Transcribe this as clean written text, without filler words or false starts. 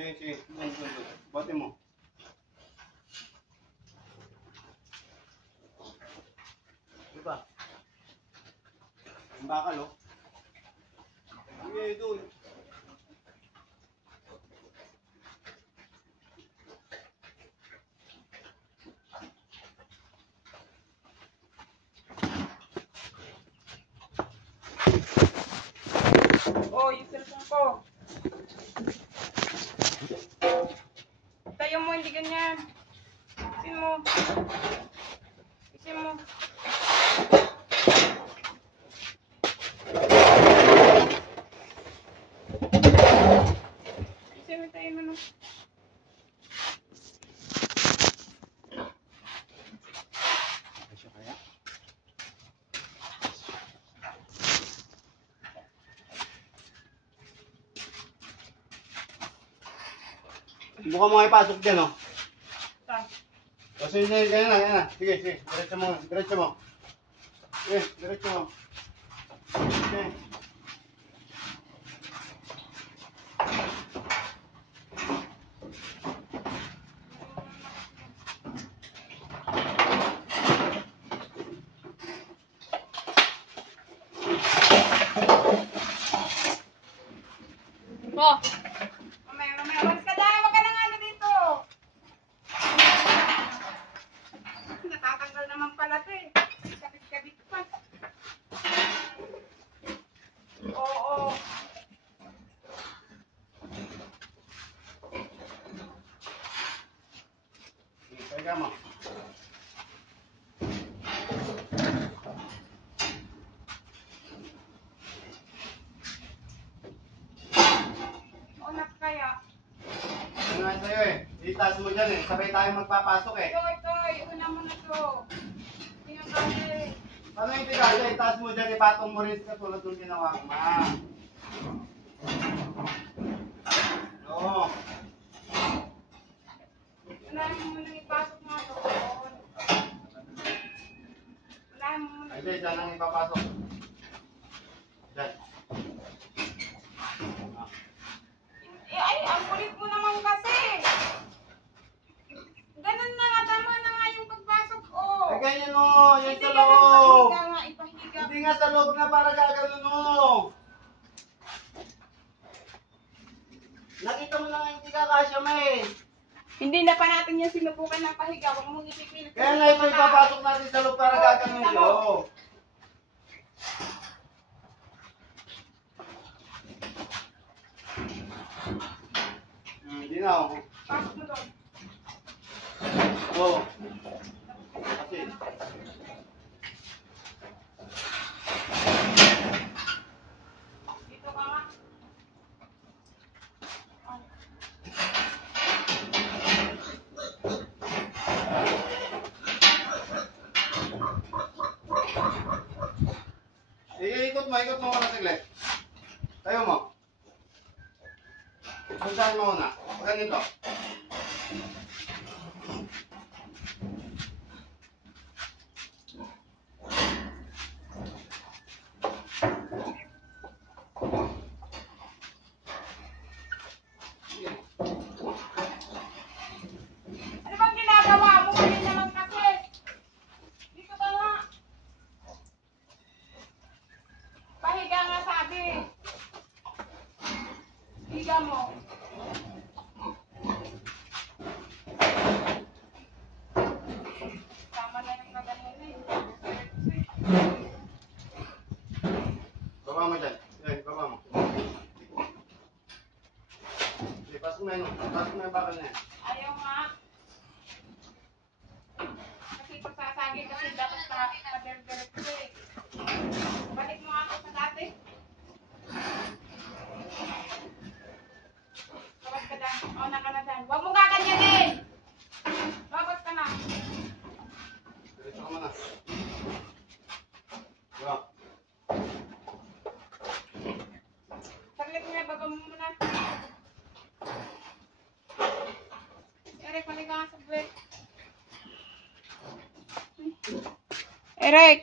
Sige, sige. Bati mo. Diba? Ang bakal, oh. Sige, doon. Oh, yung cellphone ko. Tayo mo, hindi ganyan. Isin mo. Isin mo. Isin mo tayo mo. Kaya? Mukhang mga ipasok dyan, oh. Saan? Kasi ganyan na. Sige, sige. Diretso mo. Diretso mo. Sige, diretso mo. Sige. Oh! Mamaya. Walis ka dahil. Huwag ka na nga na dito. Natatanggal naman pala ito eh. Kabit-kabit pa. Oo. Teka mo. Unak kaya. Ano nga sa'yo eh. Itaas mo dyan eh. Sabay tayo magpapasok eh. Toy, una mo na to. Pinakali. Ano yung tigasa? Itaas mo dyan. Ipatong mo rin sa tulad ng ginawa ko. Oo. Unahin mo muna ipasok mo doon. Unahin mo muna. Ay, dyan ang ipapasok. Dyan. Ay, ang kulit mo naman kasi. Ganun na nga, tama na nga yung pagpasok, oh. Ay, ganyan mo. Yan Hindi sa ka na loob. ipahiga nga, ipahiga. Hindi nga sa loob na para gagawin mo. Nakita mo na nga hindi kakasya mo eh. Hindi na pa natin yung sinubukan ng pahiga. Huwag mong ipipilit. Kaya nga ito ipapasok natin sa loob para gagawin mo. Hindi na ako. Pasok mo doon. Oo. Kasi. Dito ka nga. Ikot mo muna saglit. Tayo mo. Puntahan mo muna. Ganito. Ano bang ginagawa mo? Mali naman kasi. Dito ka nga. Pahiga nga sabi. Higa mo. Tama na yung kaganyan eh. Baba mo dyan. Yan, baba mo. Sige, pasok na yun. Pasok na yung bakal na yan. Ayaw nga. Kasi pagsasagi kasi dapat pa-diretso eh. Balik mo nga ako sa dati. Babas ka dyan. O, naka na dyan. Huwag mo kaganyanin! Babas ka na. Diretso ka muna. Diba? Saglit mo na, baba mo muna. Eric, mali ka nga saglit. Eric!